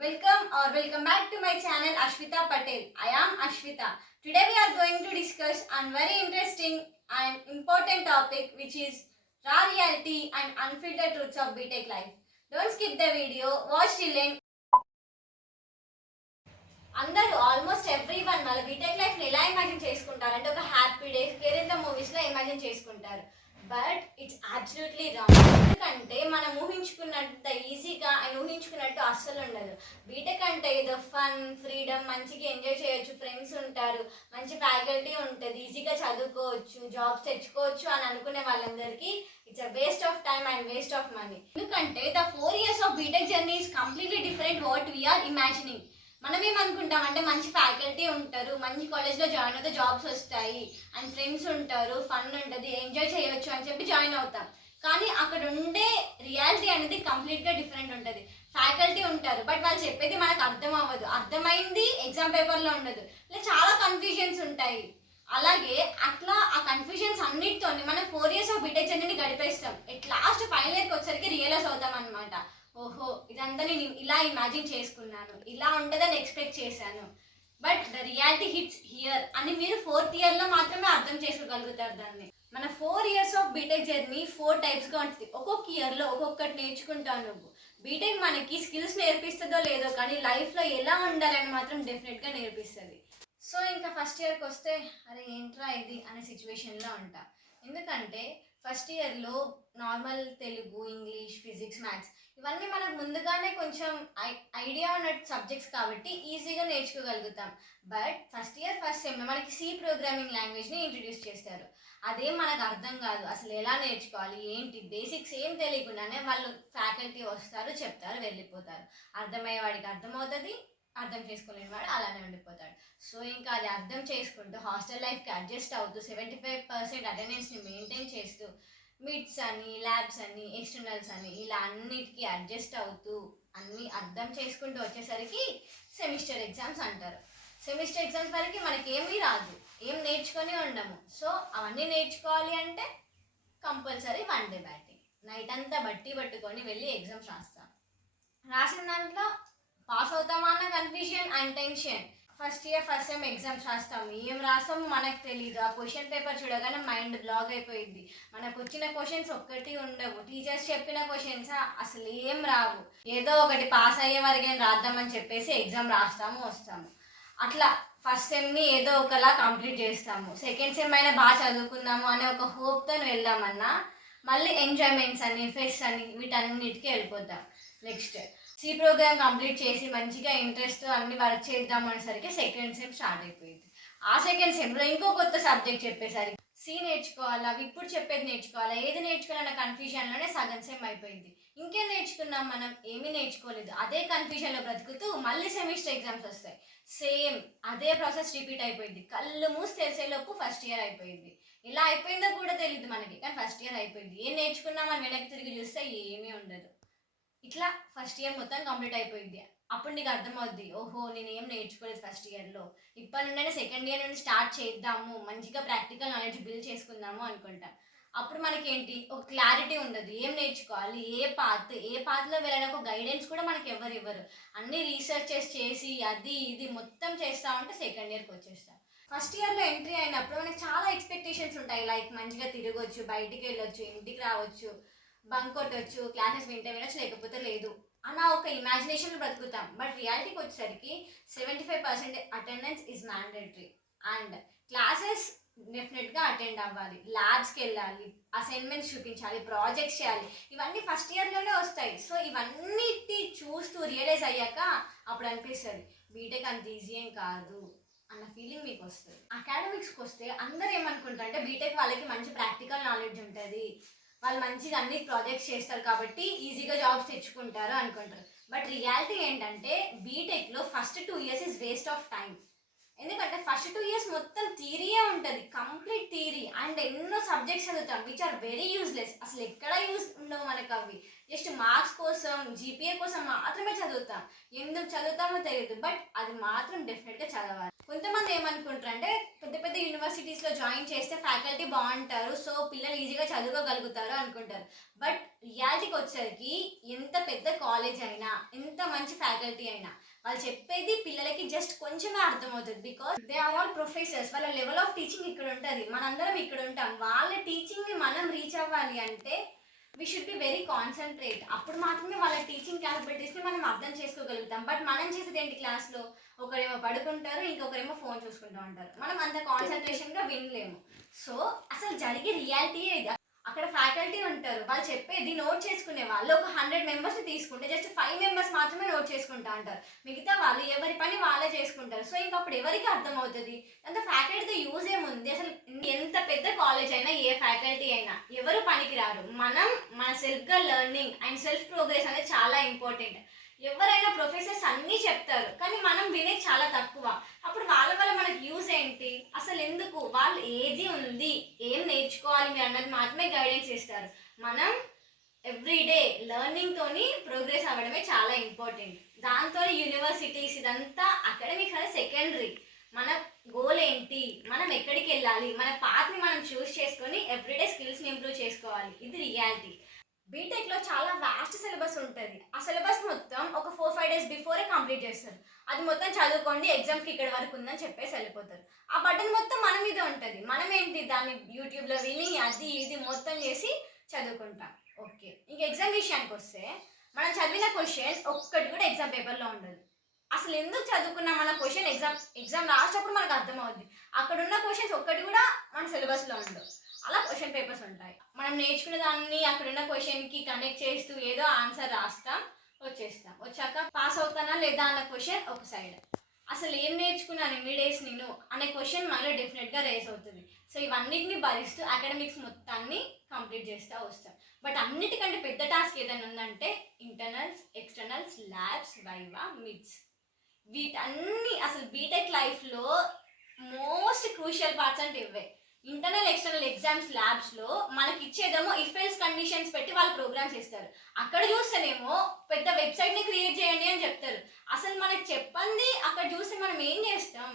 Welcome back to my channel Ashwita Patel. I am Ashwita. Today we are going to discuss on very interesting and important topic which is raw reality and unfiltered truths of BTech life. Don't skip the video, watch till end. అందరూ almost every one వాళ్ళ BTech లైఫ్ని ఎలా imagine చేసుకుంటారు అంటే ఒక happy days career the మూవీస్లో imagine చేసుకుంటారు. But it's absolutely wrong. ఎందుకంటే మనం ఊహించుకున్నంత ఈజీగా అండ్ ఊహించుకున్నట్టు అస్సలు ఉండదు. బీటెక్ అంటే ఏదో ఫన్, ఫ్రీడమ్, మంచిగా ఎంజాయ్ చేయొచ్చు, ఫ్రెండ్స్ ఉంటారు, మంచి ఫ్యాకల్టీ ఉంటుంది, ఈజీగా చదువుకోవచ్చు, జాబ్స్ తెచ్చుకోవచ్చు అని అనుకునే వాళ్ళందరికీ it's a waste of time and waste of money. ఎందుకంటే the 4 years of B Tech journey is completely different what we are imagining. మనం ఏమనుకుంటాం అంటే మంచి ఫ్యాకల్టీ ఉంటారు, మంచి కాలేజ్లో జాయిన్ అవుతే జాబ్స్ వస్తాయి అండ్ ఫ్రెండ్స్ ఉంటారు, ఫన్ ఉంటుంది, ఎంజాయ్ చేయొచ్చు అని చెప్పి జాయిన్ అవుతాం. కానీ అక్కడ ఉండే రియాలిటీ అనేది కంప్లీట్గా డిఫరెంట్ ఉంటుంది. ఫ్యాకల్టీ ఉంటారు బట్ వాళ్ళు చెప్పేది మనకు అర్థం అవ్వదు, అర్థమైంది ఎగ్జామ్ పేపర్లో ఉండదు, ఇలా చాలా కన్ఫ్యూజన్స్ ఉంటాయి. అలాగే అట్లా ఆ కన్ఫ్యూజన్స్ అన్నిటితో మనం 4 years ఆఫ్ బీటెక్ జర్నీని గడిపేస్తాం. ఎట్ లాస్ట్ ఫైనల్ ఇయర్కి వచ్చరికి రియలైజ్ అవుతాం అనమాట, ఓహో ఇదంతా నేను ఇలా ఇమాజిన్ చేసుకున్నాను, ఇలా ఉంటుందని ఎక్స్పెక్ట్ చేశాను. But the reality hits here అని మీరు 4th yearలో మాత్రమే అర్థం చేసుకోగలుగుతారు దాన్ని. మన 4 years ఆఫ్ బీటెక్ జర్నీ 4 typesగా ఉంటుంది. ఒక్కొక్క ఇయర్లో ఒక్కొక్కటి నేర్చుకుంటావు నువ్వు. బీటెక్ మనకి స్కిల్స్ నేర్పిస్తుందో లేదో కానీ లైఫ్లో ఎలా ఉండాలని మాత్రం డెఫినెట్గా నేర్పిస్తుంది. సో ఇంకా ఫస్ట్ ఇయర్కి వస్తే అరే ఏంట్రా ఇది అనే సిచ్యువేషన్లో ఉంటా. ఎందుకంటే ఫస్ట్ ఇయర్లో normal Telugu, English, physics, maths ఇవన్నీ మనకు ముందుగానే కొంచెం ఐడియా ఉన్న సబ్జెక్ట్స్ కాబట్టి ఈజీగా నేర్చుకోగలుగుతాం. But first year first sem మనకి సి ప్రోగ్రామింగ్ లాంగ్వేజ్ని ఇంట్రడ్యూస్ చేస్తారు. అదేం మనకు అర్థం కాదు, అసలు ఎలా నేర్చుకోవాలి ఏంటి బేసిక్స్ ఏం తెలియకుండానే వాళ్ళు ఫ్యాకల్టీ వస్తారు, చెప్తారు, వెళ్ళిపోతారు. అర్థమయ్యేవాడికి అర్థమవుతుంది, అర్థం చేసుకోలేని వాడు అలానే ఉండిపోతాడు. సో ఇంకా అది అర్థం చేసుకుంటూ హాస్టల్ లైఫ్కి అడ్జస్ట్ అవుతూ 75% అటెండెన్స్ని మెయింటైన్ చేస్తూ మిడ్స్ అని, ల్యాబ్స్ అని, ఎక్స్టర్నల్స్ అని ఇలా అన్నిటికీ అడ్జస్ట్ అవుతూ అన్నీ అర్థం చేసుకుంటూ వచ్చేసరికి సెమిస్టర్ ఎగ్జామ్స్ అంటారు. సెమిస్టర్ ఎగ్జామ్స్ వరకు మనకి ఏమీ రాదు, ఏం నేర్చుకొని ఉండము. సో అవన్నీ నేర్చుకోవాలి అంటే కంపల్సరీ 1 day బ్యాటింగ్, నైట్ అంతా బట్టి పట్టుకొని వెళ్ళి ఎగ్జామ్స్ రాస్తాం. రాసిన దాంట్లో పాస్ అవుతామా అన్న confusion and tension. First year first sem exams రాస్తాము, ఏం రాస్తాము మనకు తెలీదు. ఆ క్వశ్చన్ పేపర్ చూడగానే మైండ్ బ్లాక్ అయిపోయింది. మనకు వచ్చిన క్వశ్చన్స్ ఒక్కటి ఉండవు, టీచర్స్ చెప్పిన క్వశ్చన్స్ అసలు ఏం రావు. ఏదో ఒకటి పాస్ అయ్యే వరకే రాద్దామని చెప్పేసి ఎగ్జామ్ రాస్తాము, వస్తాము. అట్లా ఫస్ట్ సెమ్ని ఏదో ఒకలా కంప్లీట్ చేస్తాము. సెకండ్ సెమ్ అయినా బాగా చదువుకుందాము అనే ఒక హోప్తో వెళ్దామన్నా మళ్ళీ ఎంజాయ్మెంట్స్ అని, ఫెస్ట్ అని వీటన్నిటికీ వెళ్ళిపోతాం. నెక్స్ట్ సి ప్రోగ్రామ్ కంప్లీట్ చేసి మంచిగా ఇంట్రెస్ట్ అన్ని వర్క్ చేద్దాం అనేసరికి సెకండ్ సెమ్ స్టార్ట్ అయిపోయింది. ఆ సెకండ్ సెమ్లో ఇంకో కొత్త సబ్జెక్ట్ చెప్పేసరికి సి నేర్చుకోవాలా, అవి ఇప్పుడు చెప్పేది నేర్చుకోవాలా, ఏది నేర్చుకోవాలన్న కన్ఫ్యూజన్లోనే సగం సెమ్ అయిపోయింది. ఇంకేం నేర్చుకున్నాం మనం, ఏమీ నేర్చుకోలేదు. అదే కన్ఫ్యూజన్లో బ్రతుకుతూ మళ్ళీ సెమిస్టర్ ఎగ్జామ్స్ వస్తాయి. సేమ్ అదే ప్రాసెస్ రిపీట్ అయిపోయింది. కళ్ళు మూసి తెలిసేలోపు ఫస్ట్ ఇయర్ అయిపోయింది. ఇలా అయిపోయిందో కూడా తెలియదు మనకి, కానీ ఫస్ట్ ఇయర్ అయిపోయింది. ఏం నేర్చుకున్నామని వెనక్కి తిరిగి చూస్తే ఏమీ ఉండదు. ఇట్లా ఫస్ట్ ఇయర్ మొత్తం కంప్లీట్ అయిపోయింది. అప్పుడు నీకు అర్థమవుద్ది, ఓహో నేను ఏం నేర్చుకోలేదు ఫస్ట్ ఇయర్లో, ఇప్పటి నుండి సెకండ్ ఇయర్ నుండి స్టార్ట్ చేద్దాము, మంచిగా ప్రాక్టికల్ నాలెడ్జ్ బిల్డ్ చేసుకుందాము అనుకుంటా. అప్పుడు మనకేంటి ఒక క్లారిటీ ఉండదు, ఏం నేర్చుకోవాలి, ఏ పాత్లో వెళ్ళడానికి ఒక గైడెన్స్ కూడా మనకి ఎవరు ఇవ్వరు. అన్ని రీసెర్చెస్ చేసి అది ఇది మొత్తం చేస్తూ ఉంటే సెకండ్ ఇయర్కి వచ్చేస్తాం. ఫస్ట్ ఇయర్లో ఎంట్రీ అయినప్పుడు మనకి చాలా ఎక్స్పెక్టేషన్స్ ఉంటాయి. లైక్ మంచిగా తిరగవచ్చు, బయటికి వెళ్ళొచ్చు, ఇంటికి రావచ్చు, బంక్ కొట్టవచ్చు, క్లాసెస్ వింటే వినొచ్చు, లేకపోతే లేదు అన్న ఒక ఇమాజినేషన్ బ్రతుకుతాం. బట్ రియాలిటీకి వచ్చేసరికి 75% attendance is mandatory and classes డెఫినెట్గా అటెండ్ అవ్వాలి, ల్యాబ్స్కి వెళ్ళాలి, అసైన్మెంట్స్ చూపించాలి, ప్రాజెక్ట్స్ చేయాలి. ఇవన్నీ ఫస్ట్ ఇయర్లోనే వస్తాయి. సో ఇవన్నిటి చూస్తూ రియలైజ్ అయ్యాక అప్పుడు అనిపిస్తుంది బీటెక్ అంత ఈజీ ఏం కాదు అన్న ఫీలింగ్ మీకు వస్తుంది. అకాడమిక్స్కి వస్తే అందరూ ఏమనుకుంటారు అంటే బీటెక్ వాళ్ళకి మంచి ప్రాక్టికల్ నాలెడ్జ్ ఉంటుంది, వాళ్ళు మంచిగా అన్ని ప్రాజెక్ట్స్ చేస్తారు కాబట్టి ఈజీగా జాబ్స్ తెచ్చుకుంటారు అనుకుంటారు. బట్ రియాలిటీ ఏంటంటే బీటెక్లో first 2 years is waste of time. ఎందుకంటే ఫస్ట్ 2 years మొత్తం థియరీయే ఉంటుంది, కంప్లీట్ థియరీ అండ్ ఎన్నో సబ్జెక్ట్స్ చదువుతాం విచ్ ఆర్ వెరీ యూజ్లెస్. అసలు ఎక్కడ యూజ్ ఉండవు మనకు అవి. జస్ట్ మార్క్స్ కోసం జీపీఏ కోసం మాత్రమే చదువుతాం. ఎందుకు చదువుతామో తెలియదు, బట్ అది మాత్రం డెఫినెట్గా చదవాలి. కొంతమంది ఏమనుకుంటారు అంటే పెద్ద పెద్ద యూనివర్సిటీస్లో జాయిన్ చేస్తే ఫ్యాకల్టీ బాగుంటారు, సో పిల్లలు ఈజీగా చదువుకోగలుగుతారు అనుకుంటారు. బట్ రియాలిటీకి వచ్చేసరికి ఎంత పెద్ద కాలేజ్ అయినా, ఎంత మంచి ఫ్యాకల్టీ అయినా, వాళ్ళు చెప్పేది పిల్లలకి జస్ట్ కొంచెమే అర్థమవుతుంది. Because they are all professors. వాళ్ళ లెవెల్ ఆఫ్ టీచింగ్ ఇక్కడ ఉంటుంది, మనందరం ఇక్కడ ఉంటాం. వాళ్ళ టీచింగ్ని మనం రీచ్ అవ్వాలి అంటే we should be very concentrate. అప్పుడు మాత్రమే వాళ్ళ టీచింగ్ క్యాపబిలిటీస్ని మనం అర్థం చేసుకోగలుగుతాం. బట్ మనం చేసేది ఏంటి, క్లాస్లో ఒకరేమో పడుకుంటారు, ఇంకొకరేమో ఫోన్ చూసుకుంటూ ఉంటారు. మనం అంత కాన్సన్ట్రేషన్గా వినలేము. సో అసలు జరిగే రియాలిటీయే ఇది. అక్కడ ఫ్యాకల్టీ ఉంటారు, వాళ్ళు చెప్పేది నోట్ చేసుకునే వాళ్ళు ఒక 100 మెంబర్స్ని తీసుకుంటే జస్ట్ 5 మెంబర్స్ మాత్రమే నోట్ చేసుకుంటా అంటారు. మిగతా వాళ్ళు ఎవరి పని వాళ్ళే చేసుకుంటారు. సో ఇంకా అప్పుడు ఎవరికి అర్థమవుతుంది? అంత ఫ్యాకల్టీతో యూజ్ ఏముంది? అసలు ఎంత పెద్ద కాలేజ్ అయినా, ఏ ఫ్యాకల్టీ అయినా ఎవరు పనికి రారు. మనం మన సెల్ఫ్గా లెర్నింగ్ అండ్ సెల్ఫ్ ప్రోగ్రెస్ అనేది చాలా ఇంపార్టెంట్. ఎవరైనా ప్రొఫెసర్స్ అన్నీ చెప్తారు, కానీ మనం వినేది చాలా తక్కువ. అప్పుడు వాళ్ళ వల్ల మనకి యూజ్ ఏంటి? అసలు ఎందుకు? వాళ్ళు ఏది ఉంది, ఏం నేర్చుకోవాలి మీరు అన్నది మాత్రమే గైడెన్స్ ఇస్తారు. మనం ఎవ్రీడే లెర్నింగ్తోని ప్రోగ్రెస్ అవ్వడమే చాలా ఇంపార్టెంట్. దాంతో యూనివర్సిటీస్ ఇదంతా అకాడమిక్స్ అనేది సెకండరీ. మన గోల్ ఏంటి, మనం ఎక్కడికి వెళ్ళాలి, మన పాత్ని మనం చూస్ చేసుకొని ఎవ్రీడే స్కిల్స్ని ఇంప్రూవ్ చేసుకోవాలి. ఇది రియాలిటీ. బీటెక్లో చాలా వాస్ట్ సిలబస్ ఉంటుంది. ఆ సిలబస్ మొత్తం ఒక 4-5 డేస్ బిఫోరే కంప్లీట్ చేస్తారు. అది మొత్తం చదువుకోండి, ఎగ్జామ్కి ఇక్కడ వరకు ఉందని చెప్పేసి వెళ్ళిపోతారు. ఆ బటన్ మొత్తం మన మీద ఉంటుంది. మనం ఏంటి, దాన్ని యూట్యూబ్లో విని అది ఇది మొత్తం చేసి చదువుకుంటాం. ఓకే, ఇంక ఎగ్జామ్ విషయానికి వస్తే మనం చదివిన క్వశ్చన్ ఒక్కటి కూడా ఎగ్జామ్ పేపర్లో ఉండదు. అసలు ఎందుకు చదువుకున్నాం మన క్వశ్చన్ ఎగ్జామ్ రాసేటప్పుడు మనకు అర్థమవుద్ది. అక్కడ ఉన్న క్వశ్చన్స్ ఒక్కటి కూడా మన సిలబస్లో ఉండవు. అలా క్వశ్చన్ పేపర్స్ ఉంటాయి. మనం నేర్చుకున్న దాన్ని అక్కడున్న క్వశ్చన్కి కనెక్ట్ చేస్తూ ఏదో ఆన్సర్ రాస్తాం, వచ్చేస్తాం. వచ్చాక పాస్ అవుతానా లేదా అన్న క్వశ్చన్ ఒక సైడ్. అసలు ఏం నేర్చుకున్నాను ఎన్ని డేస్ నేను అనే క్వశ్చన్ మనలో డెఫినెట్గా రేస్ అవుతుంది. సో ఇవన్నిటిని భరిస్తూ అకాడమిక్స్ మొత్తాన్ని కంప్లీట్ చేస్తూ వస్తాం. బట్ అన్నిటికంటే పెద్ద టాస్క్ ఏదైనా ఉందంటే internals, externals, labs, viva, mids. వీటన్ని అసలు బీటెక్ లైఫ్లో మోస్ట్ క్రూషియల్ పార్ట్స్ అంటే ఇవే. ఇంటర్నల్, ఎక్స్టర్నల్ ఎగ్జామ్స్, ల్యాబ్స్లో మనకి ఇచ్చేదేమో ఇఫ్ ఎల్స్ కండిషన్స్ పెట్టి వాళ్ళు ప్రోగ్రామ్స్ ఇస్తారు. అక్కడ చూస్తేనేమో పెద్ద వెబ్సైట్ని క్రియేట్ చేయండి అని చెప్తారు. అసలు మనకు చెప్పండి అక్కడ చూస్తే మనం ఏం చేస్తాం?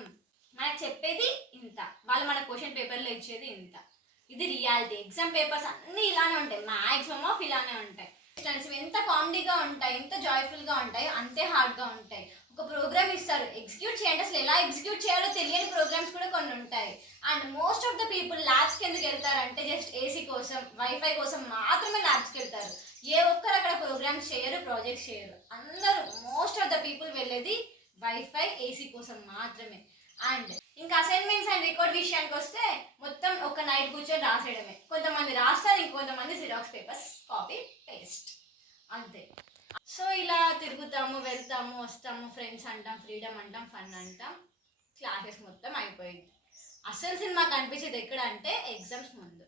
మనకు చెప్పేది ఇంత, వాళ్ళు మన క్వశ్చన్ పేపర్లో ఇచ్చేది ఇంత. ఇది రియాలిటీ. ఎగ్జామ్ పేపర్స్ అన్నీ ఇలానే ఉంటాయి, మ్యాక్సిమమ్ ఆఫ్ ఇలానే ఉంటాయి. ఎంత కామెడీగా ఉంటాయి, ఎంత జాయ్ఫుల్గా ఉంటాయి, అంతే హార్డ్గా ఉంటాయి. ఒక ప్రోగ్రామ్ ఇస్తారు, ఎగ్జిక్యూట్ చేయండి. అసలు ఎలా ఎగ్జిక్యూట్ చేయాలో తెలియని ప్రోగ్రామ్స్ కూడా కొన్ని ఉంటాయి. And most of the people ల్యాబ్స్కి ఎందుకు వెళ్తారంటే జస్ట్ ఏసీ కోసం, వైఫై కోసం మాత్రమే ల్యాబ్స్కి వెళ్తారు. ఏ ఒక్కరు అక్కడ ప్రోగ్రామ్స్ చేయరు, ప్రాజెక్ట్స్ చేయరు. అందరూ మోస్ట్ ఆఫ్ ద పీపుల్ వెళ్ళేది వైఫై, ఏసీ కోసం మాత్రమే. అండ్ ఇంకా అసైన్మెంట్స్ అండ్ రికార్డ్ విషయానికి వస్తే మొత్తం ఒక నైట్ కూర్చొని రాసేయడమే. కొంతమంది రాస్తారు, ఇంకొంతమంది జిరాక్స్ పేపర్స్ కాపీ పేస్ట్, అంతే. సో ఇలా తిరుగుతాము, వెళ్తాము, వస్తాము, ఫ్రెండ్స్ అంటాం, ఫ్రీడమ్ అంటాం, ఫన్ అంటాం, క్లాసెస్ మొత్తం అయిపోయింది. అసలు సినిమా కనిపించేది ఎక్కడ అంటే ఎగ్జామ్స్ ముందు.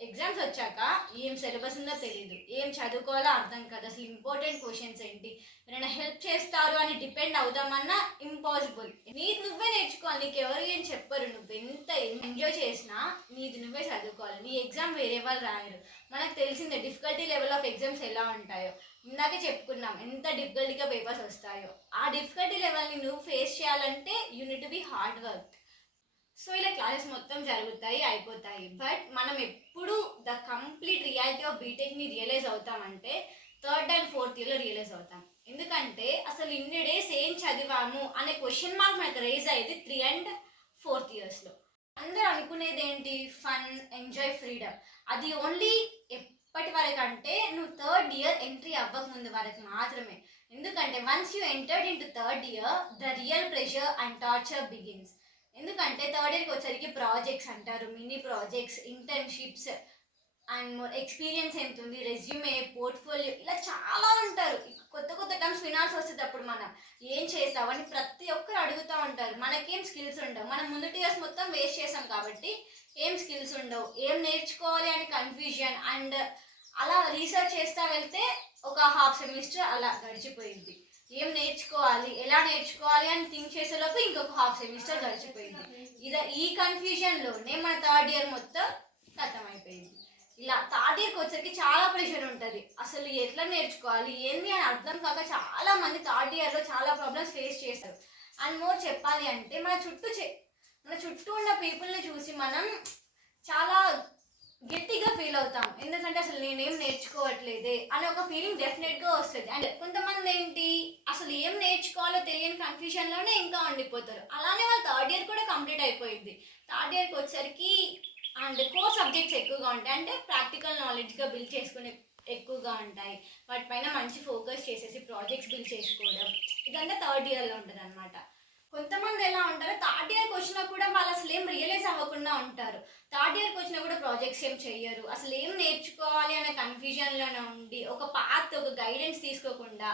ఎగ్జామ్స్ వచ్చాక ఏం సిలబస్ ఉందో తెలియదు, ఏం చదువుకోవాలో అర్థం కాదు. అసలు ఇంపార్టెంట్ క్వశ్చన్స్ ఏంటి, ఎవరైనా హెల్ప్ చేస్తారు అని డిపెండ్ అవుదామన్నా ఇంపాసిబుల్. నీది నువ్వే నేర్చుకోవాలి, నీకు ఎవరు ఏం చెప్పరు. నువ్వు ఎంత ఎంజాయ్ చేసినా నీది నువ్వే చదువుకోవాలి. నీ ఎగ్జామ్ వేరే వాళ్ళు రాయరు. మనకు తెలిసిందే డిఫికల్టీ లెవెల్ ఆఫ్ ఎగ్జామ్స్ ఎలా ఉంటాయో. ఇందాకే చెప్పుకున్నాం ఎంత డిఫికల్టీగా పేపర్స్ వస్తాయో. ఆ డిఫికల్టీ లెవెల్ని నువ్వు ఫేస్ చేయాలంటే you need to be hard work. So ఇలా క్లాసెస్ మొత్తం జరుగుతాయి, అయిపోతాయి. బట్ మనం ఎప్పుడు ద కంప్లీట్ రియాలిటీ ఆఫ్ బీటెక్ని రియలైజ్ అవుతామంటే 3rd and 4th ఇయర్లో రియలైజ్ అవుతాం. ఎందుకంటే అసలు ఇన్ని డేస్ ఏం చదివాము అనే క్వశ్చన్ మార్క్ మనకు రేజ్ అయ్యేది 3 and 4th ఇయర్స్లో. అందరూ అనుకునేది ఏంటి, ఫన్, ఎంజాయ్, ఫ్రీడమ్. అది ఓన్లీ ఎప్పటి వరకు అంటే నువ్వు 3rd ఇయర్ ఎంట్రీ అవ్వక ముందు వరకు మాత్రమే. ఎందుకంటే once you entered in to 3rd year the real pressure and torture begins. ఎందుకంటే 3rd ఇయర్కి వచ్చరికి ప్రాజెక్ట్స్ అంటారు, mini projects, internships and more experience ఎంత ఉంది, రెజ్యూమే, పోర్ట్ఫోలియో, ఇలా చాలా ఉంటారు. కొత్త కొత్త టర్మ్స్ వినాల్సి వస్తుంది. అప్పుడు మనం ఏం చేసావు అని ప్రతి ఒక్కరు అడుగుతూ ఉంటారు. మనకేం స్కిల్స్ ఉండవు, మనం ముందు ఇయర్స్ మొత్తం వేస్ట్ చేసాం కాబట్టి ఏం స్కిల్స్ ఉండవు, ఏం నేర్చుకోవాలి అని కన్ఫ్యూజన్. అండ్ అలా రీసెర్చ్ చేస్తూ వెళ్తే ఒక హాఫ్ సెమిస్టర్ అలా గడిచిపోయింది. ఏం నేర్చుకోవాలి, ఎలా నేర్చుకోవాలి అని థింక్ చేసేలోపు ఇంకొక హాఫ్ సెమిస్టర్ గడిచిపోయింది. ఈ కన్ఫ్యూజన్లోనే మన 3rd ఇయర్ మొత్తం ఖతం అయిపోయింది. ఇలా థర్డ్ ఇయర్కి వచ్చరికి చాలా ప్రెషర్ ఉంటుంది. అసలు ఎట్లా నేర్చుకోవాలి ఏంది అని అర్థం కాక చాలా మంది థర్డ్ ఇయర్లో చాలా ప్రాబ్లమ్స్ ఫేస్ చేస్తారు. అండ్ మోర్ చెప్పాలి అంటే మన చుట్టూ ఉన్న పీపుల్ని చూసి మనం చాలా గట్టిగా ఫీల్ అవుతాం. ఎందుకంటే అసలు నేనేం నేర్చుకోవట్లేదే అనే ఒక ఫీలింగ్ డెఫినెట్గా వస్తుంది. అండ్ కొంతమంది ఏంటి అసలు ఏం నేర్చుకోవాలో తెలియని కన్ఫ్యూషన్లోనే ఇంకా ఉండిపోతారు. అలానే వాళ్ళ థర్డ్ ఇయర్ కూడా కంప్లీట్ అయిపోయింది. థర్డ్ ఇయర్కి వచ్చేసరికి అండ్ కోర్ సబ్జెక్ట్స్ ఎక్కువగా ఉంటాయి. అంటే ప్రాక్టికల్ నాలెడ్జ్గా బిల్డ్ చేసుకునే ఎక్కువగా ఉంటాయి. వాటిపైన మంచి ఫోకస్ చేసేసి ప్రాజెక్ట్స్ బిల్డ్ చేసుకోవడం ఇదంతా థర్డ్ ఇయర్లో ఉంటుంది అనమాట. కొంతమంది ఎలా ఉంటారు థర్డ్ ఇయర్కి వచ్చినా కూడా వాళ్ళు అసలు ఏం రియలైజ్ అవ్వకుండా ఉంటారు. థర్డ్ ఇయర్కి వచ్చినా కూడా ప్రాజెక్ట్స్ ఏం చెయ్యరు. అసలు ఏం నేర్చుకోవాలి అనే కన్ఫ్యూజన్లోనే ఉండి ఒక గైడెన్స్ తీసుకోకుండా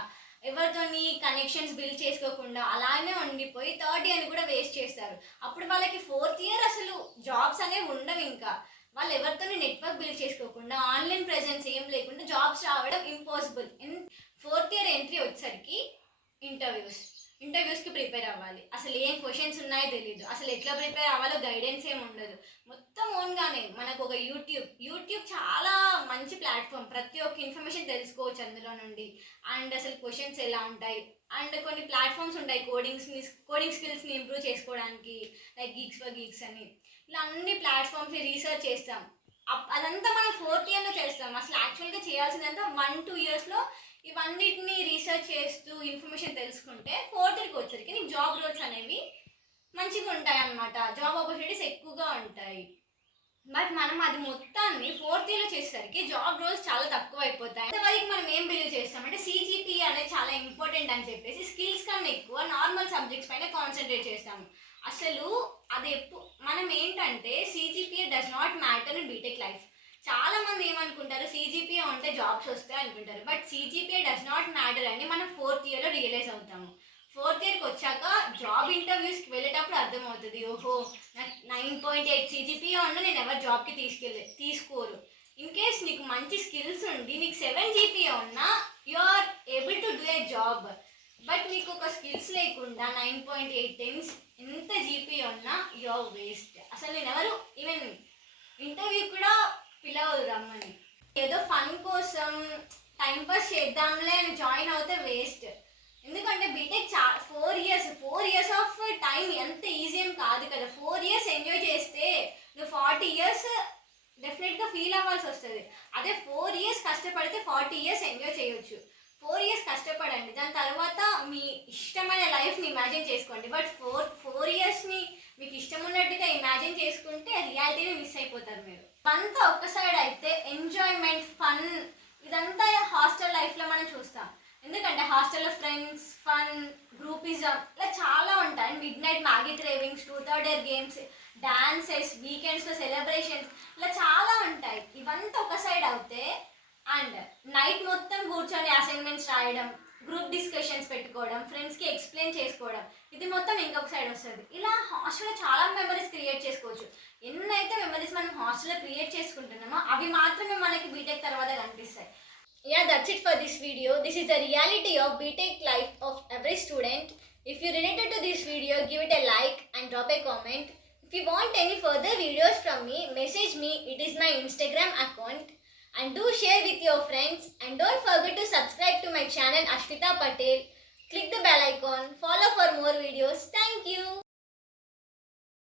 ఎవరితోని కనెక్షన్స్ బిల్డ్ చేసుకోకుండా అలానే ఉండిపోయి థర్డ్ ఇయర్ని కూడా వేస్ట్ చేస్తారు. అప్పుడు వాళ్ళకి ఫోర్త్ ఇయర్ అసలు జాబ్స్ అనేవి ఉండవు. ఇంకా వాళ్ళు ఎవరితోని నెట్వర్క్ బిల్డ్ చేసుకోకుండా ఆన్లైన్ ప్రెజెన్స్ ఏం లేకుండా జాబ్స్ రావడం ఇంపాసిబుల్. ఫోర్త్ ఇయర్ ఎంట్రీ వచ్చేసరికి ఇంటర్వ్యూస్కి ప్రిపేర్ అవ్వాలి. అసలు ఏం క్వశ్చన్స్ ఉన్నాయో తెలీదు. అసలు ఎట్లా ప్రిపేర్ అవ్వాలో గైడెన్స్ ఏమి ఉండదు. మొత్తం ఓన్గానే మనకు ఒక యూట్యూబ్ చాలా మంచి ప్లాట్ఫామ్. ప్రతి ఒక్క ఇన్ఫర్మేషన్ తెలుసుకోవచ్చు అందులో నుండి. అండ్ అసలు క్వశ్చన్స్ ఎలా ఉంటాయి అండ్ కొన్ని ప్లాట్ఫామ్స్ ఉంటాయి కోడింగ్ స్కిల్స్ని ఇంప్రూవ్ చేసుకోవడానికి, లైక్ గీక్స్ అని. ఇలా అన్ని ప్లాట్ఫామ్స్ని రీసెర్చ్ చేస్తాం. అదంతా మనం ఫోర్త్ ఇయర్లో చేస్తాం. అసలు యాక్చువల్గా చేయాల్సిందంతా 1-2 ఇయర్స్లో ఇవన్నిటిని రీసెర్చ్ చేస్తూ ఇన్ఫర్మేషన్ తెలుసుకుంటే ఫోర్త్ ఇయర్కి వచ్చరికి నీకు జాబ్ రోల్స్ అనేవి మంచిగా ఉంటాయి అన్నమాట. జాబ్ ఆపర్చునిటీస్ ఎక్కువగా ఉంటాయి. బట్ మనం అది మొత్తాన్ని ఫోర్త్ ఇయర్లో చేసేసరికి జాబ్ రోల్స్ చాలా తక్కువ అయిపోతాయి. అంతవరకు మనం ఏం బిలీవ్ చేస్తామంటే CGPA అనేది చాలా ఇంపార్టెంట్ అని చెప్పేసి స్కిల్స్ కన్నా ఎక్కువ నార్మల్ సబ్జెక్ట్స్ పైన కాన్సన్ట్రేట్ చేస్తాము. అసలు అది మనం ఏంటంటే CGPA does not matter in BTech life. చాలా మంది ఏమనుకుంటారు CGPA ఉంటే జాబ్స్ వస్తాయి అనుకుంటారు. But CGPA does not matter అని మనం ఫోర్త్ ఇయర్లో రియలైజ్ అవుతాము. ఫోర్త్ ఇయర్కి వచ్చాక జాబ్ ఇంటర్వ్యూస్కి వెళ్ళేటప్పుడు అర్థమవుతుంది, ఓహో నాకు 9.8 CGPA ఉన్నా నేను ఎవరు జాబ్కి తీసుకోరు. ఇన్ కేస్ నీకు మంచి స్కిల్స్ ఉండి నీకు 7 GPA ఉన్నా you are able to do a job. But నీకు ఒక స్కిల్స్ లేకుండా 9.8 ఎంత GPA ఉన్నా యు ఆర్ వేస్ట్. అసలు నేను ఎవరు ఈవెన్ ఇంటర్వ్యూ కూడా పిలవదు రమ్మని. ఏదో ఫన్ కోసం టైంపాస్ చేద్దాంలే అని జాయిన్ అవుతే వేస్ట్. ఎందుకంటే బీటెక్ 4 ఇయర్స్ ఆఫ్ టైం ఎంత ఈజీ ఏం కాదు కదా. 4 ఇయర్స్ ఎంజాయ్ చేస్తే నువ్వు 40 ఇయర్స్ డెఫినెట్గా ఫీల్ అవ్వాల్సి వస్తుంది. అదే 4 ఇయర్స్ కష్టపడితే 40 ఇయర్స్ ఎంజాయ్ చేయొచ్చు. 4 ఇయర్స్ కష్టపడండి, దాని తర్వాత మీ ఇష్టమైన లైఫ్ని ఇమాజిన్ చేసుకోండి. బట్ 4 ఇయర్స్ని మీకు ఇష్టం ఉన్నట్టుగా ఇమాజిన్ చేసుకుంటే రియాలిటీని మిస్ అయిపోతారు మీరు. అంతా ఒక్క సైడ్ అయితే ఎంజాయ్మెంట్, ఫన్ ఇదంతా హాస్టల్ లైఫ్లో మనం చూస్తాం. ఎందుకంటే హాస్టల్లో ఫ్రెండ్స్, ఫన్, గ్రూపిజం ఇలా చాలా ఉంటాయి. Mid night Maggi cravings, 2/3 year games, dances, వీకెండ్స్లో సెలబ్రేషన్స్ ఇలా చాలా ఉంటాయి. ఇవంతా ఒక సైడ్ అవుతే అండ్ నైట్ మొత్తం కూర్చొని అసైన్మెంట్స్ రాయడం, గ్రూప్ డిస్కషన్స్ పెట్టుకోవడం, ఫ్రెండ్స్కి ఎక్స్ప్లెయిన్ చేసుకోవడం, ఇది మొత్తం ఇంకొక సైడ్ వస్తుంది. ఇలా హాస్టల్లో చాలా మెమరీస్ క్రియేట్ చేసుకోవచ్చు. ఎన్నైతే మెమరీస్ మనం హాస్టల్లో క్రియేట్ చేసుకుంటున్నామో అవి మాత్రమే మనకి బీటెక్ తర్వాత కనిపిస్తాయి. Yeah, that's it for this video. This is the reality of BTech life of every student. If you related to this video, give it a like and drop a comment. If you want any further videos from me, message me. It is my Instagram account. And do share with your friends. And don't forget to subscribe to my channel Ashwita Patel. Click the bell icon. Follow for more videos. Thank you.